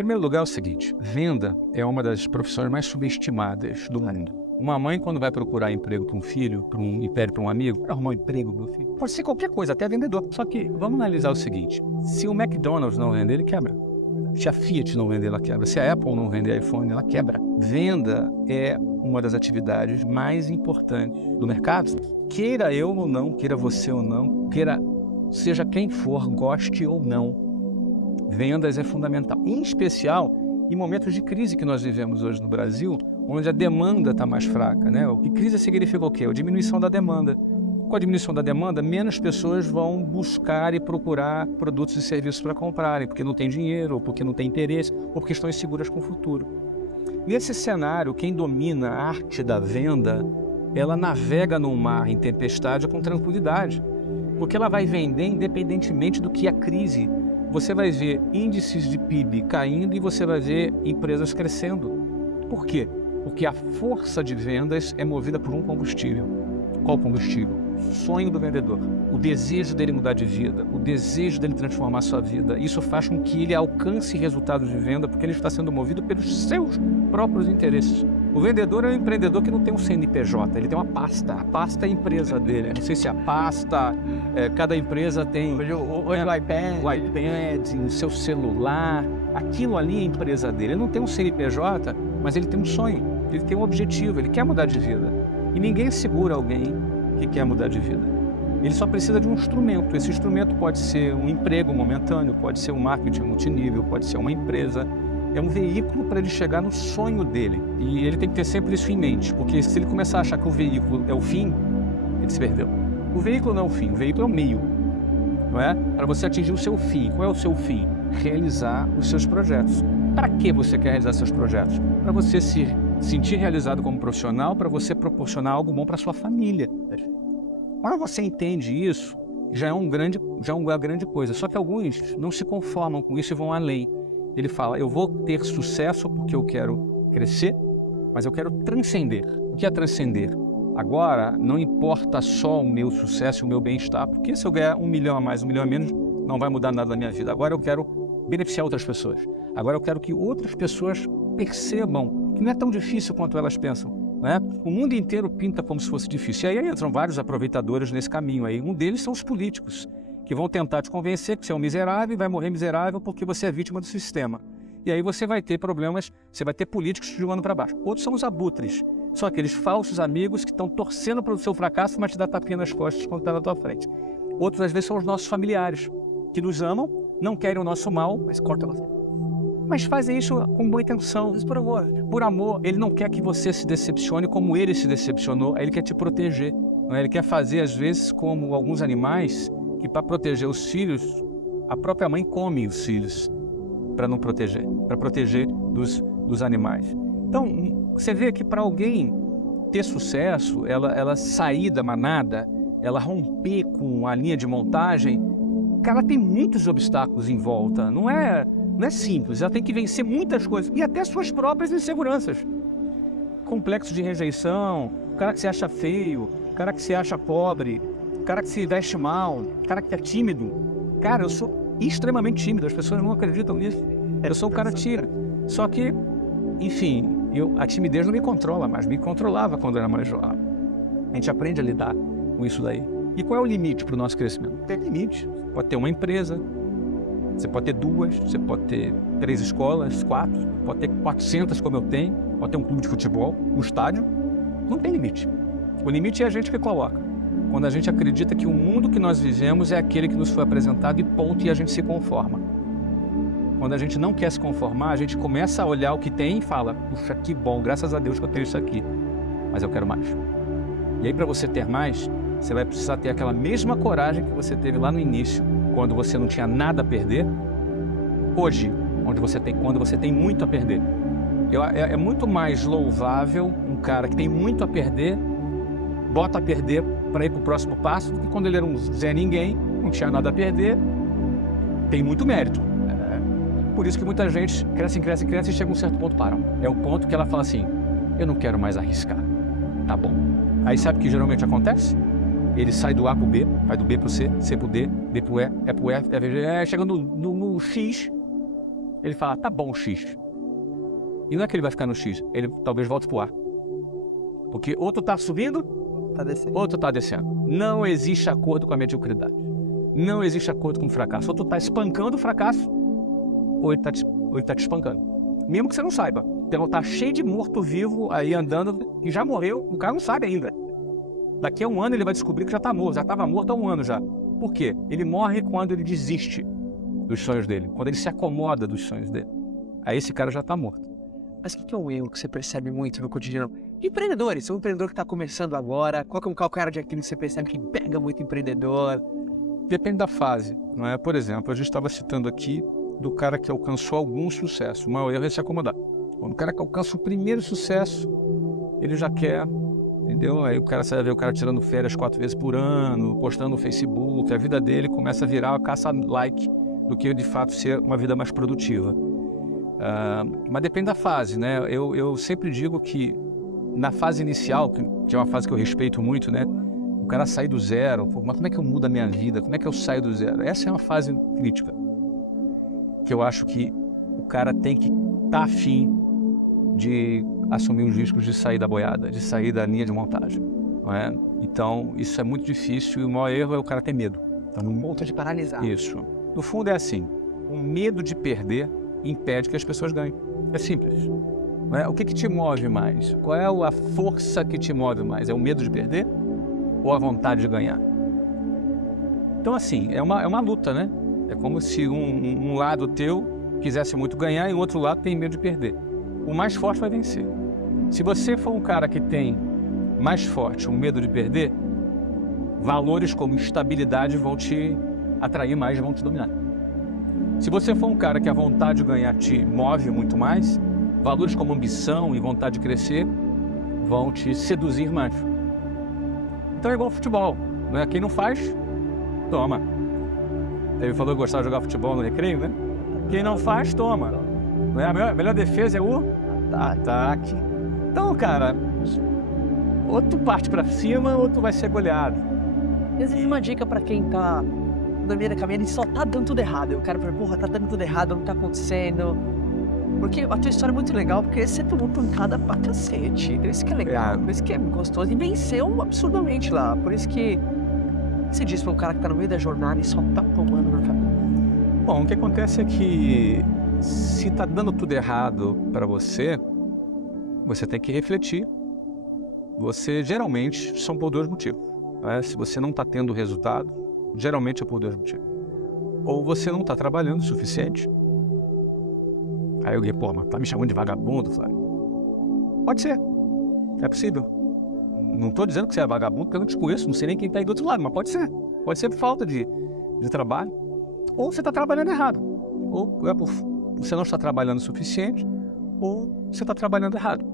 primeiro lugar é o seguinte, venda é uma das profissões mais subestimadas do mundo. Uma mãe, quando vai procurar emprego para um filho, e pede para um amigo, para arrumar um emprego, meu filho, pode ser qualquer coisa, até vendedor. Só que vamos analisar o seguinte, se o McDonald's não vender, ele quebra. Se a Fiat não vender, ela quebra. Se a Apple não vender iPhone, ela quebra. Venda é uma das atividades mais importantes do mercado. Queira eu ou não, queira você ou não, queira seja quem for, goste ou não, vendas é fundamental. Em especial em momentos de crise que nós vivemos hoje no Brasil, onde a demanda está mais fraca, né? O que crise significa o quê? A diminuição da demanda. Com a diminuição da demanda, menos pessoas vão buscar e procurar produtos e serviços para comprarem, porque não tem dinheiro, ou porque não tem interesse, ou porque estão inseguras com o futuro. Nesse cenário, quem domina a arte da venda, ela navega num mar em tempestade com tranquilidade, porque ela vai vender independentemente do que é crise. Você vai ver índices de PIB caindo e você vai ver empresas crescendo. Por quê? Porque a força de vendas é movida por um combustível. Qual combustível? O sonho do vendedor, o desejo dele mudar de vida, o desejo dele transformar a sua vida. Isso faz com que ele alcance resultados de venda porque ele está sendo movido pelos seus próprios interesses. O vendedor é um empreendedor que não tem um CNPJ, ele tem uma pasta. A pasta é a empresa dele. Não sei se a pasta, cada empresa tem o iPad, o seu celular. Aquilo ali é a empresa dele. Ele não tem um CNPJ, mas ele tem um sonho, ele tem um objetivo, ele quer mudar de vida. E ninguém segura alguém que quer mudar de vida. Ele só precisa de um instrumento. Esse instrumento pode ser um emprego momentâneo, pode ser um marketing multinível, pode ser uma empresa. É um veículo para ele chegar no sonho dele. E ele tem que ter sempre isso em mente, porque se ele começar a achar que o veículo é o fim, ele se perdeu. O veículo não é o fim, o veículo é o meio, não é? Para você atingir o seu fim. Qual é o seu fim? Realizar os seus projetos. Para que você quer realizar seus projetos? Para você se sentir realizado como profissional, para você proporcionar algo bom para sua família. Quando você entende isso, já é uma grande coisa. Só que alguns não se conformam com isso e vão além. Ele fala, eu vou ter sucesso porque eu quero crescer, mas eu quero transcender. O que é transcender? Agora, não importa só o meu sucesso e o meu bem-estar, porque se eu ganhar 1 milhão a mais, 1 milhão a menos, não vai mudar nada na minha vida. Agora eu quero beneficiar outras pessoas. Agora eu quero que outras pessoas percebam que não é tão difícil quanto elas pensam, né? O mundo inteiro pinta como se fosse difícil. E aí entram vários aproveitadores nesse caminho aí. Um deles são os políticos, que vão tentar te convencer que você é um miserável e vai morrer miserável porque você é vítima do sistema. E aí você vai ter problemas, você vai ter políticos te jogando para baixo. Outros são os abutres, são aqueles falsos amigos que estão torcendo para o seu fracasso, mas te dá tapinha nas costas quando está na tua frente. Outros, às vezes, são os nossos familiares, que nos amam, não querem o nosso mal, mas cortam nós. Mas fazem isso com boa intenção, por amor. Por amor, ele não quer que você se decepcione como ele se decepcionou, ele quer te proteger. Não é? Ele quer fazer, às vezes, como alguns animais, que para proteger os filhos, a própria mãe come os filhos para não proteger, para proteger dos animais. Então, você vê que para alguém ter sucesso, ela sair da manada, ela romper com a linha de montagem, cara, tem muitos obstáculos em volta, não é simples, ela tem que vencer muitas coisas, e até suas próprias inseguranças. Complexo de rejeição, o cara que se acha feio, o cara que se acha pobre, o cara que se veste mal, o cara que é tímido. Cara, eu sou extremamente tímido, as pessoas não acreditam nisso. Eu sou um cara tímido. Só que, enfim, a timidez não me controla mais, me controlava quando eu era mais jovem. A gente aprende a lidar com isso daí. E qual é o limite para o nosso crescimento? Tem limite. Você pode ter uma empresa, você pode ter 2, você pode ter 3 escolas, 4, pode ter 400 como eu tenho, pode ter um clube de futebol, um estádio. Não tem limite. O limite é a gente que coloca. Quando a gente acredita que o mundo que nós vivemos é aquele que nos foi apresentado e ponto, e a gente se conforma. Quando a gente não quer se conformar, a gente começa a olhar o que tem e fala, puxa, que bom, graças a Deus que eu tenho isso aqui, mas eu quero mais. E aí, para você ter mais, você vai precisar ter aquela mesma coragem que você teve lá no início, quando você não tinha nada a perder, hoje, quando você tem muito a perder. É muito mais louvável um cara que tem muito a perder, bota a perder para ir para o próximo passo, do que quando ele era um Zé Ninguém, não tinha nada a perder, tem muito mérito. Por isso que muita gente cresce e chega a um certo ponto param. É o ponto que ela fala assim, eu não quero mais arriscar, tá bom. Aí sabe o que geralmente acontece? Ele sai do A para o B, vai do B para o C, C para o D, D para o E, E para o F, chegando no X, ele fala, tá bom, X. E não é que ele vai ficar no X, ele talvez volte pro A. Porque ou tu tá subindo, ou tu tá descendo. Não existe acordo com a mediocridade. Não existe acordo com o fracasso. Ou tu tá espancando o fracasso, ou ele tá te espancando. Mesmo que você não saiba. Então tá cheio de morto-vivo aí andando, que já morreu, o cara não sabe ainda. Daqui a um ano ele vai descobrir que já tá morto, já tava morto há um ano já. Por quê? Ele morre quando ele desiste dos sonhos dele, quando ele se acomoda dos sonhos dele. Aí esse cara já tá morto. Mas o que é um erro que você percebe muito no cotidiano? De empreendedores, um empreendedor que está começando agora, qual que é um calcanhar de Aquiles que você percebe que pega muito empreendedor? Depende da fase, não é? Por exemplo, a gente estava citando aqui do cara que alcançou algum sucesso. O maior erro é se acomodar. Quando o cara que alcança o primeiro sucesso, ele já quer, entendeu? Aí você vai ver o cara tirando férias 4 vezes por ano, postando no Facebook, a vida dele começa a virar uma caça-like do que de fato ser uma vida mais produtiva. Mas depende da fase, né? Eu sempre digo que na fase inicial, que é uma fase que eu respeito muito, né? O cara sair do zero, mas como é que eu mudo a minha vida? Como é que eu saio do zero? Essa é uma fase crítica, que eu acho que o cara tem que estar afim de assumir os riscos de sair da boiada, de sair da linha de montagem, não é? Então, isso é muito difícil e o maior erro é o cara ter medo. Então, no ponto de paralisar. Isso. No fundo é assim, o medo de perder impede que as pessoas ganhem. É simples. Não é? O que te move mais? Qual é a força que te move mais? É o medo de perder ou a vontade de ganhar? Então, assim, é uma luta, né? É como se um lado teu quisesse muito ganhar e o outro lado tem medo de perder. O mais forte vai vencer. Se você for um cara que tem mais forte o medo de perder, valores como estabilidade vão te atrair mais, vão te dominar. Se você for um cara que a vontade de ganhar te move muito mais, valores como ambição e vontade de crescer vão te seduzir mais. Então é igual ao futebol, né? Quem não faz, toma. Ele falou que gostava de jogar futebol no recreio, né? Quem não faz, toma. Não é? A melhor defesa é o ataque. Então, cara, ou tu parte pra cima ou tu vai ser goleado. Existe uma dica pra quem tá na meio da caminhada e só tá dando tudo errado. O cara fala, porra, tá dando tudo errado, não tá acontecendo. Porque a tua história é muito legal, porque você tomou pancada pra cacete. Por isso que é legal, por isso que é gostoso. E venceu absurdamente lá. Por isso que você diz pra um cara que tá no meio da jornada e só tá tomando na cabeça. Bom, o que acontece é que se tá dando tudo errado pra você, você tem que refletir. Você geralmente são por 2 motivos. Né? Se você não tá tendo resultado, geralmente é por 2 motivos. Ou você não tá trabalhando o suficiente. Aí alguém, pô, mas tá me chamando de vagabundo, sabe? Pode ser. É possível. Não tô dizendo que você é vagabundo, porque eu não te conheço, não sei nem quem tá aí do outro lado, mas pode ser. Pode ser por falta de trabalho. Ou você tá trabalhando errado. Ou é por você não está trabalhando o suficiente, ou você tá trabalhando errado.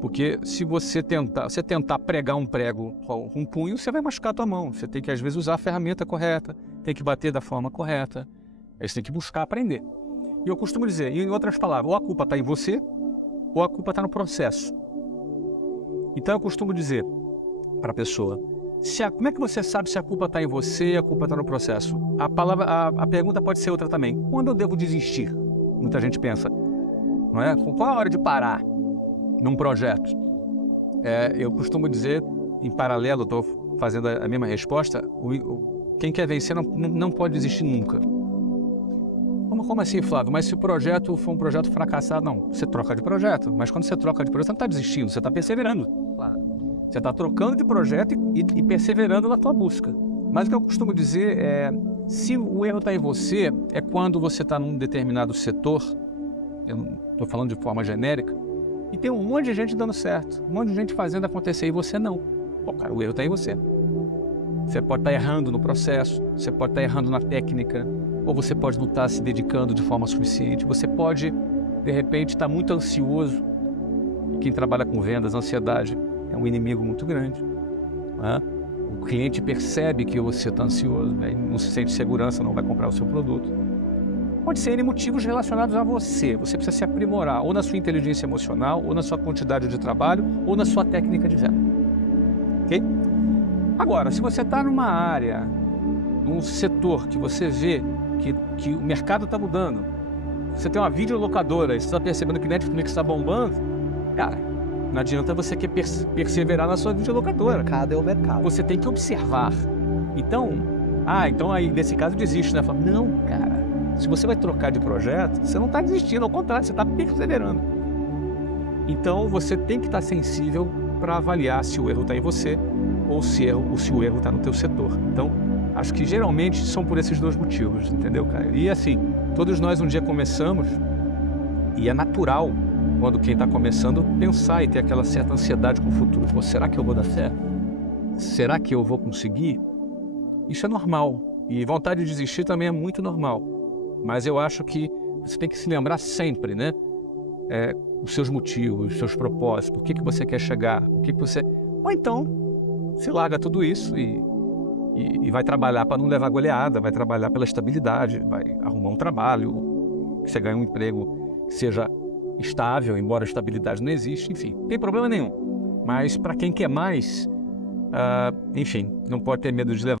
Porque se você tentar pregar um prego com um punho, você vai machucar a tua mão. Você tem que, às vezes, usar a ferramenta correta, tem que bater da forma correta. Aí você tem que buscar aprender. E eu costumo dizer, em outras palavras, ou a culpa está em você, ou a culpa está no processo. Então eu costumo dizer para a pessoa, como é que você sabe se a culpa está em você e a culpa está no processo? A pergunta pode ser outra também. Quando eu devo desistir? Muita gente pensa, não é? Qual a hora de parar num projeto? Eu costumo dizer, em paralelo, estou fazendo a mesma resposta, quem quer vencer não pode desistir nunca. Como assim, Flávio? Mas se o projeto for um projeto fracassado, não. Você troca de projeto. Mas quando você troca de projeto, você não está desistindo, você está perseverando. Claro. Você está trocando de projeto e perseverando na tua busca. Mas o que eu costumo dizer é, se o erro está em você, é quando você está num determinado setor, eu não estou falando de forma genérica, e tem um monte de gente dando certo, um monte de gente fazendo acontecer, e você não. Pô, cara, o erro está em você. Você pode estar errando no processo, você pode estar errando na técnica, ou você pode não estar se dedicando de forma suficiente. Você pode, de repente, estar muito ansioso. Quem trabalha com vendas, ansiedade é um inimigo muito grande. Né? O cliente percebe que você está ansioso, né? Não se sente segurança, não vai comprar o seu produto. Pode ser N motivos relacionados a você. Você precisa se aprimorar, ou na sua inteligência emocional, ou na sua quantidade de trabalho, ou na sua técnica de venda. Ok? Agora, se você está numa área, num setor que você vê que o mercado está mudando, Você tem uma videolocadora e você está percebendo que Netflix está bombando, cara, não adianta você querer perseverar na sua videolocadora. O mercado é o mercado. Você tem que observar. Então aí nesse caso desiste, né? Fala, não, cara, se você vai trocar de projeto, você não está desistindo, ao contrário, você está perseverando. Então você tem que estar sensível para avaliar se o erro está em você ou se o erro está no teu setor. Então, acho que geralmente são por esses dois motivos, entendeu, cara? E assim, todos nós um dia começamos e é natural, quando quem está começando, pensar e ter aquela certa ansiedade com o futuro. Pô, será que eu vou dar certo? Será que eu vou conseguir? Isso é normal. E vontade de desistir também é muito normal. Mas eu acho que você tem que se lembrar sempre, né? Os seus motivos, os seus propósitos, por que você quer chegar, o que você... Ou então, se larga tudo isso e vai trabalhar para não levar goleada, vai trabalhar pela estabilidade, vai arrumar um trabalho, que você ganhe um emprego que seja estável, embora a estabilidade não existe, enfim, não tem problema nenhum. Mas para quem quer mais, enfim, não pode ter medo de levar.